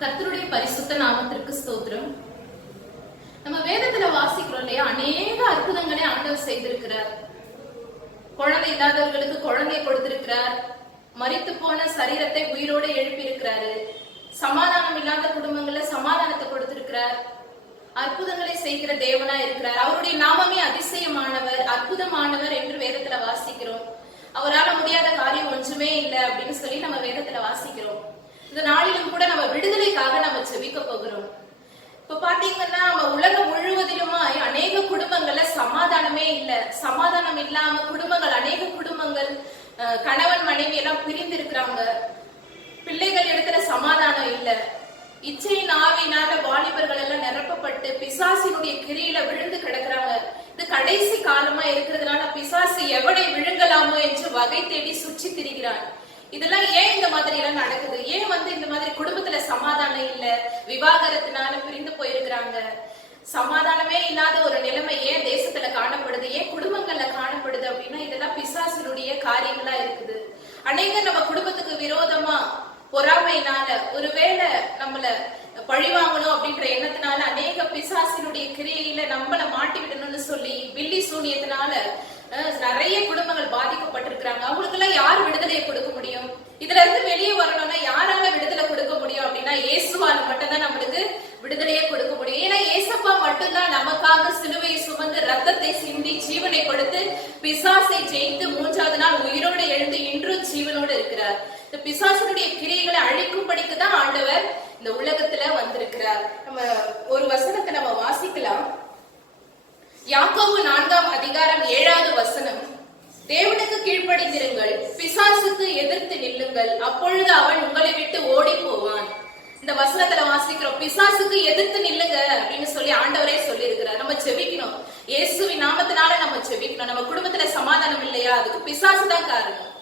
கர்த்தருடைய பரிசுத்த நாமத்திற்கு ஸ்தோத்திரம். நம்ம வேதத்துல வாசிக்கிறோம் இல்லையா, அநேக அற்புதங்களை ஆண்டவர் செய்திருக்கிறார். குழந்தை இல்லாதவர்களுக்கு குழந்தையை கொடுத்திருக்கிறார். மரித்து போன சரீரத்தை உயிரோடு எழுப்பி இருக்கிறாரு. சமாதானம் இல்லாத குடும்பங்கள்ல சமாதானத்தை கொடுத்திருக்கிறார். அற்புதங்களை செய்கிற தேவனா இருக்கிறார். அவருடைய நாமமே அதிசயமானவர், அற்புதமானவர் என்று வேதத்துல வாசிக்கிறோம். அவரால் முடியாத காரியம் ஒன்றுமே இல்லை அப்படின்னு சொல்லி நம்ம வேதத்துல வாசிக்கிறோம். இந்த நாளிலும் கூட நம்ம விடுதலைக்காக நம்ம செபிக்க போகிறோம். இப்ப பாத்தீங்கன்னா நம்ம உலகம் முழுவதிலுமாய் அநேக குடும்பங்கள்ல சமாதானமே இல்ல. சமாதானம் இல்லாம குடும்பங்கள், அநேக குடும்பங்கள் கணவன் மனைவி எல்லாம் பிரிந்து இருக்கிறாங்க. பிள்ளைகள் இடத்துல சமாதானம் இல்ல. இச்சையின் ஆவியினால வாலிபர்கள் எல்லாம் நிரப்பப்பட்டு பிசாசினுடைய கிரியில விழுந்து கிடக்குறாங்க. இது கடைசி காலமா இருக்கிறதுனால பிசாசு எவனை விழுங்கலாமோ என்று வகை தேடி சுற்றி திரிகிறான். இதெல்லாம் ஏன் இந்த மாதிரி எல்லாம் நடக்குது? ஏன் இந்த மாதிரி குடும்பத்துல சமாதானம் இல்ல, விவாகரத்தினால பிரிந்து போயிருக்கிறாங்க. சமாதானமே இல்லாத ஒரு நிலைமை ஏன் தேசத்துல காணப்படுது, ஏன் குடும்பங்கள்ல காணப்படுது அப்படின்னா இதெல்லாம் பிசாசினுடைய காரியங்களா இருக்குது. அநேக நம்ம குடும்பத்துக்கு விரோதமா பொறாமையினால, ஒருவேளை நம்மள பழிவாங்கணும் அப்படின்ற எண்ணத்தினால அநேக பிசாசினுடைய கிரியையில நம்மள மாட்டி விடணும்னு சொல்லி பில்லி சூனியத்தினால நிறைய குடும்பங்கள் பாதிக்கப்பட்டிருக்கிறாங்க. அவங்களுக்கு எல்லாம் யார் விடுதலையை கொடுக்க முடியும்? இதுல இருந்து வெளியே வரணும்னா யாரால விடுதலை கொடுக்க முடியும் அப்படின்னா இயேசுவால மட்டும்தான் நம்மளுக்கு விடுதலையை கொடுக்க முடியும். ஏன்னா இயேசப்பா மட்டும்தான் நமக்காக சிலுவையை சுமந்து ரத்தத்தை சிந்தி ஜீவனை கொடுத்து பிசாசை ஜெயித்து 3வது நாள் உயிரோடு எழுந்து இன்றும் ஜீவனோடு இருக்கிறார். இந்த பிசாசனுடைய கிரியைகளை அழிக்கும்படிக்கு தான் ஆண்டவர் இந்த உலகத்துல வந்திருக்கிறார். நம்ம ஒரு வசனத்தை நம்ம வாசிக்கலாம். யாக்கோபு 4ஆம் அதிகாரம் 7வது வசனம். தேவனுக்கு கீழ்ப்படிந்திருங்கள், பிசாசுக்கு எதிர்த்து நில்லுங்கள், அப்பொழுது அவன் உங்களை விட்டு ஓடி போவான். இந்த வசனத்துல வாசிக்கிறோம், பிசாசுக்கு எதிர்த்து நில்லுங்க அப்படின்னு சொல்லி ஆண்டவரே சொல்லி இருக்கிறார். நம்ம செபிக்கணும், இயேசுவின் நாமத்தினால நம்ம செபிக்கணும். நம்ம குடும்பத்துல சமாதானம் இல்லையா, அதுக்கு பிசாசு தான் காரணம்,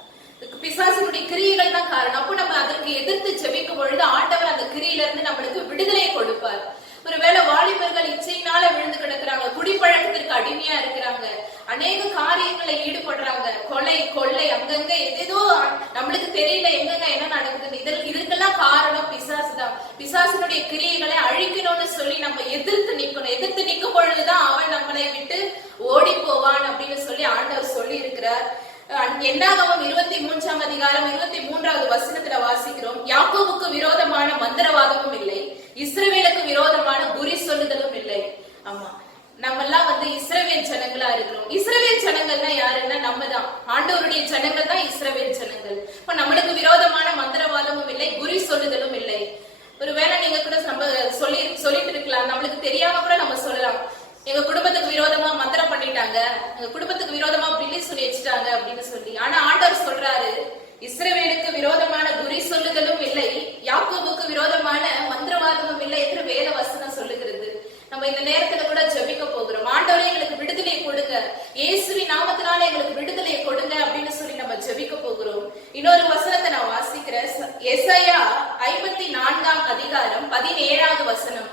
பிசாசுடைய கிரியைகள் தான் காரணம். அப்போ நம்ம அதற்கு எதிர்த்து செபிக்கும் பொழுது ஆண்டவர் அந்த கிரியில இருந்து நம்மளுக்கு விடுதலையை கொடுப்பார். ஒருவேளை வாலிபர்கள் இச்சையினால விழுந்து கிடக்குறாங்க, குடிப்பழக்கத்திற்கு அடிமையா இருக்கிறாங்க, அநேக காரியங்களை ஈடுபடுறாங்க, கொலை கொள்ளை அங்கங்க ஏதோ நம்மளுக்கு தெரியல எங்கங்க என்ன நடக்குது. இதுக்கெல்லாம் காரணம் பிசாசு தான். பிசாசினுடைய கிரியைகளை அழிக்கணும்னு சொல்லி நம்ம எதிர்த்து நிக்கணும். எதிர்த்து நிற்கும் பொழுதுதான் அவன் நம்மளை விட்டு ஓடி போவான் அப்படின்னு சொல்லி ஆண்டவர் சொல்லி இருக்கிறார். என்னாகமம் 23ஆம் அதிகாரம் 23வது வசனத்துல வாசிக்கிறோம். யாக்கோபுக்கு விரோதமான மந்திரவாதமும் இல்லை, இஸ்ரவேலுக்கு விரோதமான குறி சொல்லுதலும் இல்லை. ஆமா, நம்ம எல்லாம் இஸ்ரவேல் ஜனங்களா இருக்கிறோம். இஸ்ரவேல் ஜனங்கள்னா யாருன்னா நம்ம தான், ஆண்டவருடைய ஜனங்கள் தான் இஸ்ரவேல் ஜனங்கள். இப்ப நம்மளுக்கு விரோதமான மந்திரவாதமும் இல்லை, குறி சொல்லுதலும் இல்லை. ஒருவேளை நீங்க கூட நம்ம சொல்லிட்டு இருக்கலாம், நம்மளுக்கு தெரியாம கூட நம்ம சொல்லலாம், எங்க குடும்பத்துக்கு விரோதமா மந்திரம் பண்ணிட்டாங்க, எங்க குடும்பத்துக்கு விரோதமா பில்லி சொல்லி வச்சுட்டாங்க அப்படின்னு சொல்லி. ஆனா ஆண்டவர் சொல்றாரு, இஸ்ரவேலுக்கு விரோதமான குறி சொல்லுதலும் இல்லை, யாக்கோபுக்கு விரோதமான மந்திரவாதமும் இல்லை என்று வேத வசனம் சொல்லுகிறது. நம்ம இந்த நேரத்துல கூட ஜெபிக்க போகிறோம், ஆண்டவரே எங்களுக்கு விடுதலையை கொடுங்க, இயேசுவின் நாமத்தினால எங்களுக்கு விடுதலையை கொடுங்க அப்படின்னு சொல்லி நம்ம ஜெபிக்க போகிறோம். இன்னொரு வசனத்தை நான் வாசிக்கிறேன். எசாயா 54ஆம் அதிகாரம் 17வது வசனம்.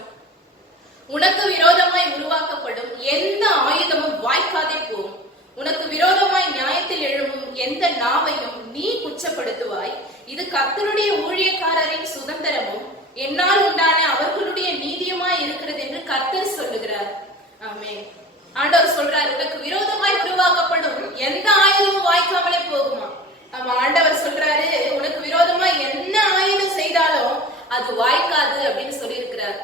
உனக்கு விரோதமாய் உருவாக்கப்படும் எந்த ஆயுதமும் வாய்க்காதே போகும், உனக்கு விரோதமாய் நியாயத்தில் எழும்பும் எந்த நாவையும் நீ குற்றப்படுத்துவாய், இது கர்த்தருடைய ஊழியக்காரரின் சுதந்திரமும் என்னால் உண்டான அவர்களுடைய நீதியுமாய் இருக்கிறது என்று கர்த்தர் சொல்லுகிறார். ஆமென். ஆண்டவர் சொல்றாரு, உனக்கு விரோதமாய் உருவாக்கப்படும் எந்த ஆயுதமும் வாய்க்காமலே போகுமா. ஆமா, ஆண்டவர் சொல்றாரு, உனக்கு விரோதமாய் என்ன ஆயுதம் செய்தாலும் அது வாய்க்காது அப்படின்னு சொல்லி இருக்கிறார்.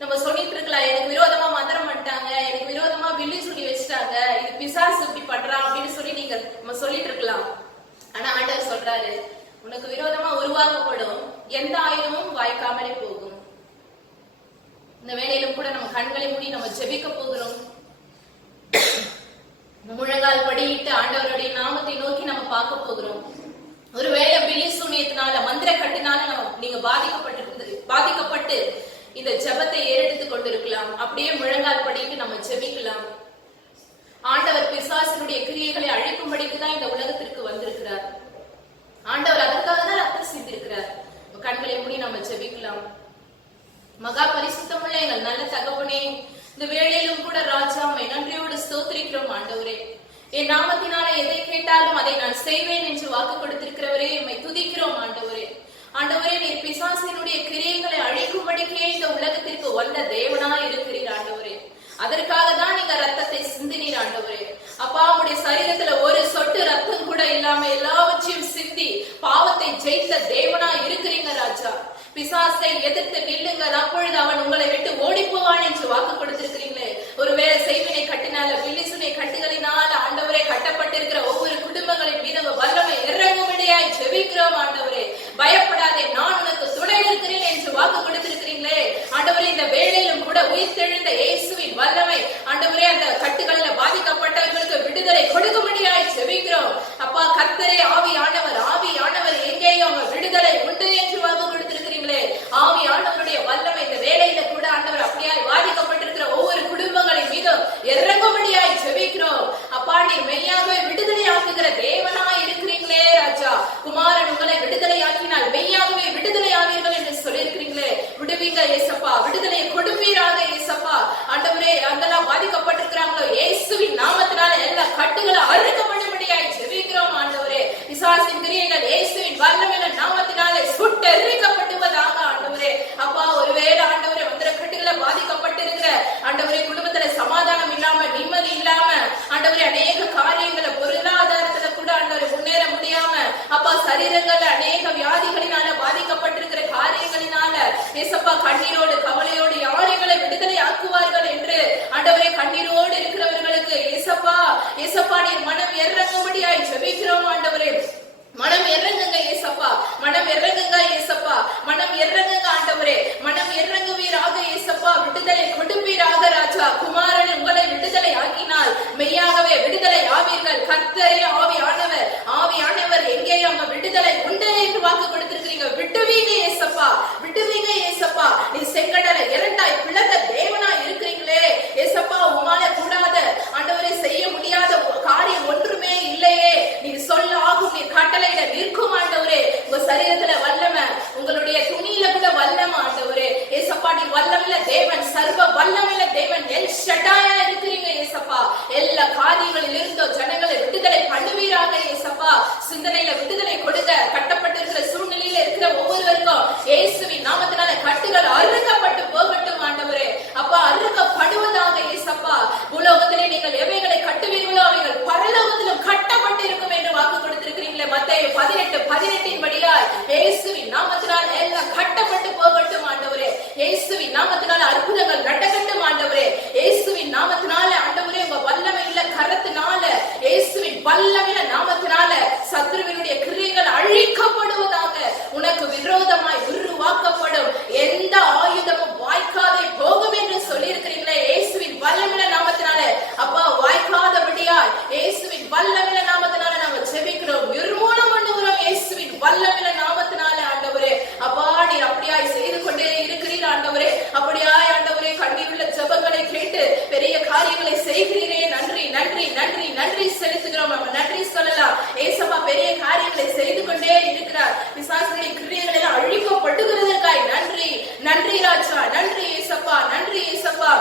நம்ம சொல்லிட்டு இருக்கலாம், எனக்கு விரோதமா மந்திரம் பண்ணிட்டாங்க, எனக்கு விரோதமா வில்லி சொல்லி வச்சுட்டாங்க, இது பிசாசு இப்படி பண்றான் அப்படின்னு சொல்லி நீங்க நம்ம சொல்லிட்டு இருக்கலாம். ஆனா ஆண்டவர் சொல்றாரு, உனக்கு விரோதமா உருவாக்கப்படும் எந்த ஆயுதமும் வாய்க்காமலே போகும். இந்த வேலையிலும் கூட நம்ம கண்களை மூடி நம்ம ஜெபிக்க போகிறோம். முழங்கால் படியிட்டு ஆண்டவருடைய நாமத்தை நோக்கி நம்ம பார்க்க போகிறோம். ஒருவேளை பில்லி சூனியத்தினால மந்திர கட்டினால நீங்க பாதிக்கப்பட்டு இந்த ஜெபத்தை ஏறெடுத்துக் கொண்டிருக்கலாம். அப்படியே முழங்கால் படிட்டு நம்ம ஜெபிக்கலாம். ஆண்டவர் பிசாசினுடைய கிரியைகளை அழிக்கும்படிக்கு தான் இந்த உலகத்திற்கு வந்திருக்கிறார். ஆண்டவர் அதற்காக தான் ரத்தம் சிந்திருக்கிறார். கண்களை மூடி நம்ம ஜெபிக்கலாம். மகா பரிசுத்தமுள்ள எங்கள் நல்ல தகப்பனே, இந்த வேளையிலும் கூட ராஜா நன்றியோடு ஸ்தோத்திரிக்கிறோம். ஆண்டவரே, என் நாமத்தினால எதை கேட்டாலும் அதை நான் செய்வேன் என்று வாக்கு கொடுத்திருக்கிறவரே, எம்மை துதிக்கிறோம். ஆண்டவரே, ஆண்டவரே, நீர் பிசாசினுடைய கிரியைகளை அழிக்கும்படிக்கே இந்த உலகத்திற்கு வல்ல தேவனா இருக்கிறீர் ஆண்டவரே. அதற்காக தான் நீங்க ரத்தத்தை சிந்தினீர் ஆண்டவரே. அப்பா, உடைய சரீரத்துல ஒரு சொட்டு ரத்தம் கூட இல்லாம எல்லாவற்றையும் சிந்தி பாவத்தை ஜெயித்த தேவனா இருக்கிறீங்க ராஜா. பிசாசை எதிர்த்து நில்லுங்கள், அப்பொழுது அவன் உங்களை விட்டு ஓடி போவான் என்று வாக்கு கொடுத்திருக்கிறீங்களே. ஒருவேளை செய்வினை கட்டினால, பில்லிசுனை கட்டுகளினால ஆண்டவரே கட்டப்பட்டிருக்கிற ஒவ்வொரு குடும்பங்களின் மீது வல்லமை இறங்கும்படியாய் ஜெபிக்கிறோம் ஆண்டவரே. பயப்படாதே, நான் உனக்கு துணை இருக்கிறேன் என்று வாக்கு கொடுத்திருக்கிறீங்களே ஆண்டவரே. இந்த வேளையிலும் கூட உயிர்த்தெழுந்த இயேசுவின் வல்லமை ஆண்டவரே அந்த கட்டுகள்ல பாதிக்கப்பட்டவர்களுக்கு விடுதலை கொடுக்கும்படியாய் ஜெபிக்கிறோம். அப்பா கர்த்தரே, ஆவியானவர் எங்கேயும் விடுதலை உண்டு என்று வாக்கு கொடுத்திருக்கிறீங்களே. ஆவியானவருடைய வல்லமை இந்த வேளையில கூட ஆண்டவர் அப்படியாய் பாதிக்கப்பட்டிருக்கிற ஒவ்வொரு குடும்பங்களின் மீதும் இறங்கும்படியாய் ஜெபிக்கிறோம். அப்பா, நீர் மெய்யாகவே விடுதலை ஆக்குகிற தேவனாய் இருக்கிறீங்களே ராஜா. குமாரன் உங்களை விடுதலை ஆக்கினால் மெய்யாகவே விடுதலை ஆவீர்கள் என்று சொல்லியிருக்கிறீங்களே. விடுவீங்க ஏசப்பா, விடுதலையை கொடுப்பீராக ஏசப்பா. ஆண்டவரே, அங்கெல்லாம் பாதிக்கப்பட்டிருக்கிறாங்களோ இயேசுவின் நாமத்தினால எல்லா கட்டுகளும் அறுக்கப்படும்படியாய் ஜெபிக்கிறோம் ஆண்டவரே. பிசாசின் கிரியைகள் இயேசுவின் வல்லமையுள்ள நாமத்தினாலே சுட்டெரிக்கப்படுவதாக ஆண்டவரே. அப்பா, ஒருவேளை ஆண்டவரே மந்திர கட்டுகளை பாதிக்கப்பட்டிருக்கிற ஆண்டவரே குடும்பத்துல சமாதானம் இல்லாம, நிம்மதி இல்லாம ஆண்டவரே அநேக காரியங்களை பொருளாதாரத்துல கூட ஆண்டவரை முன்னேற முடியாம, அப்பா சரீரங்கள்ல அநேக வியாதிகளினால பாதிக்கப்பட்டிருக்கிற காரியங்களினால ஏசப்பா கண்ணீரோடு கவலையோடு யார் எங்களை விடுதலை ஆக்குவார்கள் என்று ஆண்டவரே கண்ணீரோடு இருக்கிறவர்களுக்கு ஏசப்பா நீர் மனம் இறங்கும்படியாய் ஜெபிக்கிறோம் ஆண்டவரே. மனம் இறங்குங்க ஏசப்பா, மனம் இறங்குங்க ஏசப்பா, மனம் இறங்குங்க ஆண்டவரே, மனம் இறங்குவீராக ஏசப்பா. விடுதலை கொடுப்பீராக ராஜா. குமாரன் உங்களை விடுதலை ஆக்கினால் மெய்யாகவே விடுதலை ஆவீர்கள். கர்த்தரே, ஆவியானவர் எங்கேயும் அங்க விடுதலை உண்டு என்று வாக்கு கொடுத்திருக்கிறீங்க. விட்டுவீங்க ஏசப்பா, விட்டுவீங்க ஏசப்பா. நீ செங்கடலை இரண்டாய் பிளந்த தேவனா இருக்கிறீங்களே ஏசப்பா. உமால கூடாத ஆண்டவரை செய்ய முடியாத காரியம் ஒன்றுமே இல்லையே. நீர் சொல்ல ஆகும், நீர் கட்டளையில நிற்கும் ஆண்டவரே. உங்க சரீரத்துல வல்லமை, உங்களுடைய துணியில கூட வல்லமை ஆண்டவரே ஏசப்பா. நீ வல்லமில்ல தேவன், சர்வ வல்லமில்ல தேவன், எல் ஷடாயா இருக்கிறீங்க ஏசப்பா. எல்லா காரியங்களில் இருந்தோ ஜனங்களை விடுதலை பண்ணுவீராக ஏசப்பா. சிந்தனையில விடுதலை கொடுங்க. கட்டப்பட்டிருக்கிற சூழ்நிலையில இருக்கிற ஒவ்வொருவருக்கும் இயேசுவின் நாமத்தினால கட்டுகள் அறுக்கப்பட்டு போகட்டும் ஆண்டவரே. அப்பா, அறுக்கப்படுவதாக ஏசப்பா. பூலோகத்திலே நீங்கள் எவைகளை கட்டுவீர்களோ அவைகள் பரலோகத்திலும் கட்டப்பட்டு இருக்கும் என்று வாக்கு கொடுத்திருக்கிறீங்களே. மத்தேயு 18:18 படியாய் இயேசுவின் நாமத்தினால் எல்லாம் கட்டப்பட்டு போகட்டும் ஆண்டவரே. இயேசுவின் நாமத்தினால அற்புதங்கள் நடக்கட்டும் ஆண்டவரே. இயேசுவின் நாமத்தினால ஆண்டவரே உங்க வல்லமையுள்ள கரத்தினால, இயேசுவின் வல்லமையுள்ள நாமத்தினால சத்துருவினுடைய கிரியைகள் அழிக்கப்படுவதாக. உனக்கு விரோதமாய் உருவாக்கப்படும் எந்த ஆயுதமும் வாய்க்காதே போகும் என்று சொல்லி இருக்கிறீங்களே இயேசுவின் வல்லமையுள்ள நாமத்தினால. அப்பா, வாய்க்காதபடியாய் இயேசுவின் வல்லமையுள்ள நாமத்தினால நாம ஜெபிக்கிறோம், நிர்மூலம் பண்ணுகிறோம் இயேசுவின் வல்லமையுள்ள நாமத்தினால ஆண்டவரே. அப்பா, நீர் அப்படியாய் செய்து கொண்டே இருக்கிறீர் ஆண்டவரே. அப்படியாய் ஆண்டவரே கண்ணீருள்ள ஜெபங்களை கேட்டு பெரிய காரியங்களை செய்கிறீரே. நன்றி நன்றி நன்றி நன்றி செலுத்துகிறோம். நம்ம நன்றி சொல்லலாம். ஏசப்பா பெரிய காரியங்களை செய்து கொண்டே இருக்கிறார். பிசாசுடைய கிரியைகளை அழிக்கப்படுகிறதற்காய் நன்றி நன்றி ராஜா. நன்றி ஏசப்பா, நன்றி ஏசப்பா,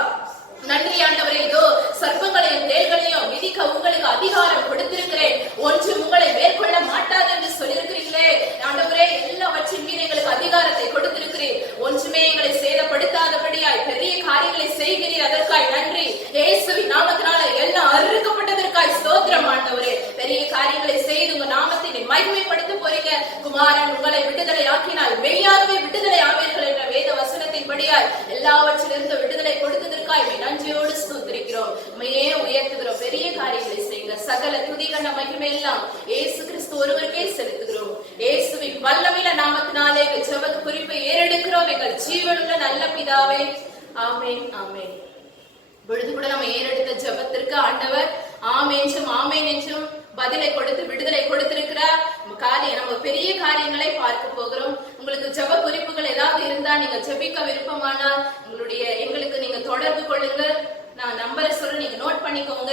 நன்றி ஆண்டவரே. இதோ சர்ப்பங்களையும் தேள்களையும் மிதிக்க உங்களுக்கு அதிகாரம் கொடுத்திருக்கிறேன், ஒன்று உங்களை மேற்கொள்ள மாட்டாது என்று சொல்லியிருக்கிறீங்களே ஆண்டவரே. எல்லாவற்றின் மீது எங்களுக்கு அதிகாரத்தை கொடுத்திருக்கிறேன். ஒன்றுமே எங்களை சேதப்படுத்தாதபடியாய் பெரிய காரியங்களை செய்கிறீர். அதற்காய் நன்றி. இயேசுவின் நாமத்தினால எல்லாம் அறுக்கப்பட்டதற்காய் ஸ்தோத்திரம் ஆண்டவரே. பெரிய காரியங்களை செய்து உங்க நாமத்தை மகிமைப்படுத்த போறீங்க. குமாரன் உங்களை விடுதலை ஆக்கினால் மெய்யாகவே விடுதலை ஆவீர்கள் என்ற வேத வசனத்தின்படியாய் எல்லாவற்றிலிருந்து விடுதலை கொடுத்ததற்காய் நன்றியோடு ஸ்தோத்திரிக்கிறோம், உண்மையே உயர்த்துகிறோம். பெரிய காரியங்களை செய்யுங்க. சகல துதிகன மகிமை எல்லாம் இயேசு கிறிஸ்து ஒருவருக்கே செலுத்துகிறோம். இயேசுவின் வல்லமையுள்ள நாமத்தினாலே எங்கள் ஜெப குறிப்பை ஏறெடுக்கிறோம். எங்கள் ஜீவனுள்ள நல்ல பிதாவே, ஆமென் ஆமென். பொழுது கூட நம்ம ஏறெடுத்த ஜெபத்திற்கு ஆண்டவர் ஆமென் என்றும் பதிலை கொடுத்து விடுதலை கொடுத்திருக்கிறார். நம்ம பெரிய காரியங்களை பார்க்க போகிறோம். உங்களுக்கு ஜெப குறிப்புகள் ஏதாவது இருந்தா, நீங்க ஜெபிக்க விருப்பமானால் எங்களுக்கு நீங்க தொடர்பு கொள்ளுங்க. நான் நம்பரை சொல்ல, நீங்க நோட் பண்ணிக்கோங்க.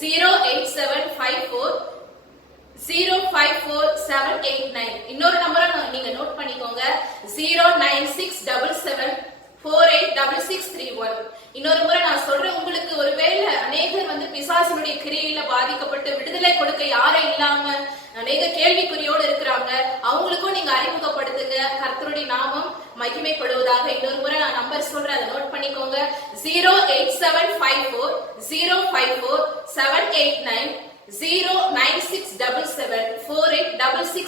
08754054789. இன்னொரு நம்பரை நீங்க நோட் பண்ணிக்கோங்க. 09677486631. இன்னொரு முறை நான் சொல்றேன், உங்களுக்கு ஒருவேளை அநேகர் பிசாசினுடைய கிரியையில பாதிக்கப்பட்டு விடுதலை கொடுக்க யாரும் இல்லாம அநேக கேள்விக்குறியோடு இருக்கிறாங்க, அவங்களுக்கும் நீங்க அறிமுகப்படுத்துங்க. கர்த்தருடைய நாமம் மகிமைப்படுவதாக. இன்னொரு முறை நான் நம்பர் சொல்றேன், அதை நோட் பண்ணிக்கோங்க. 08754 054 789 09677 4866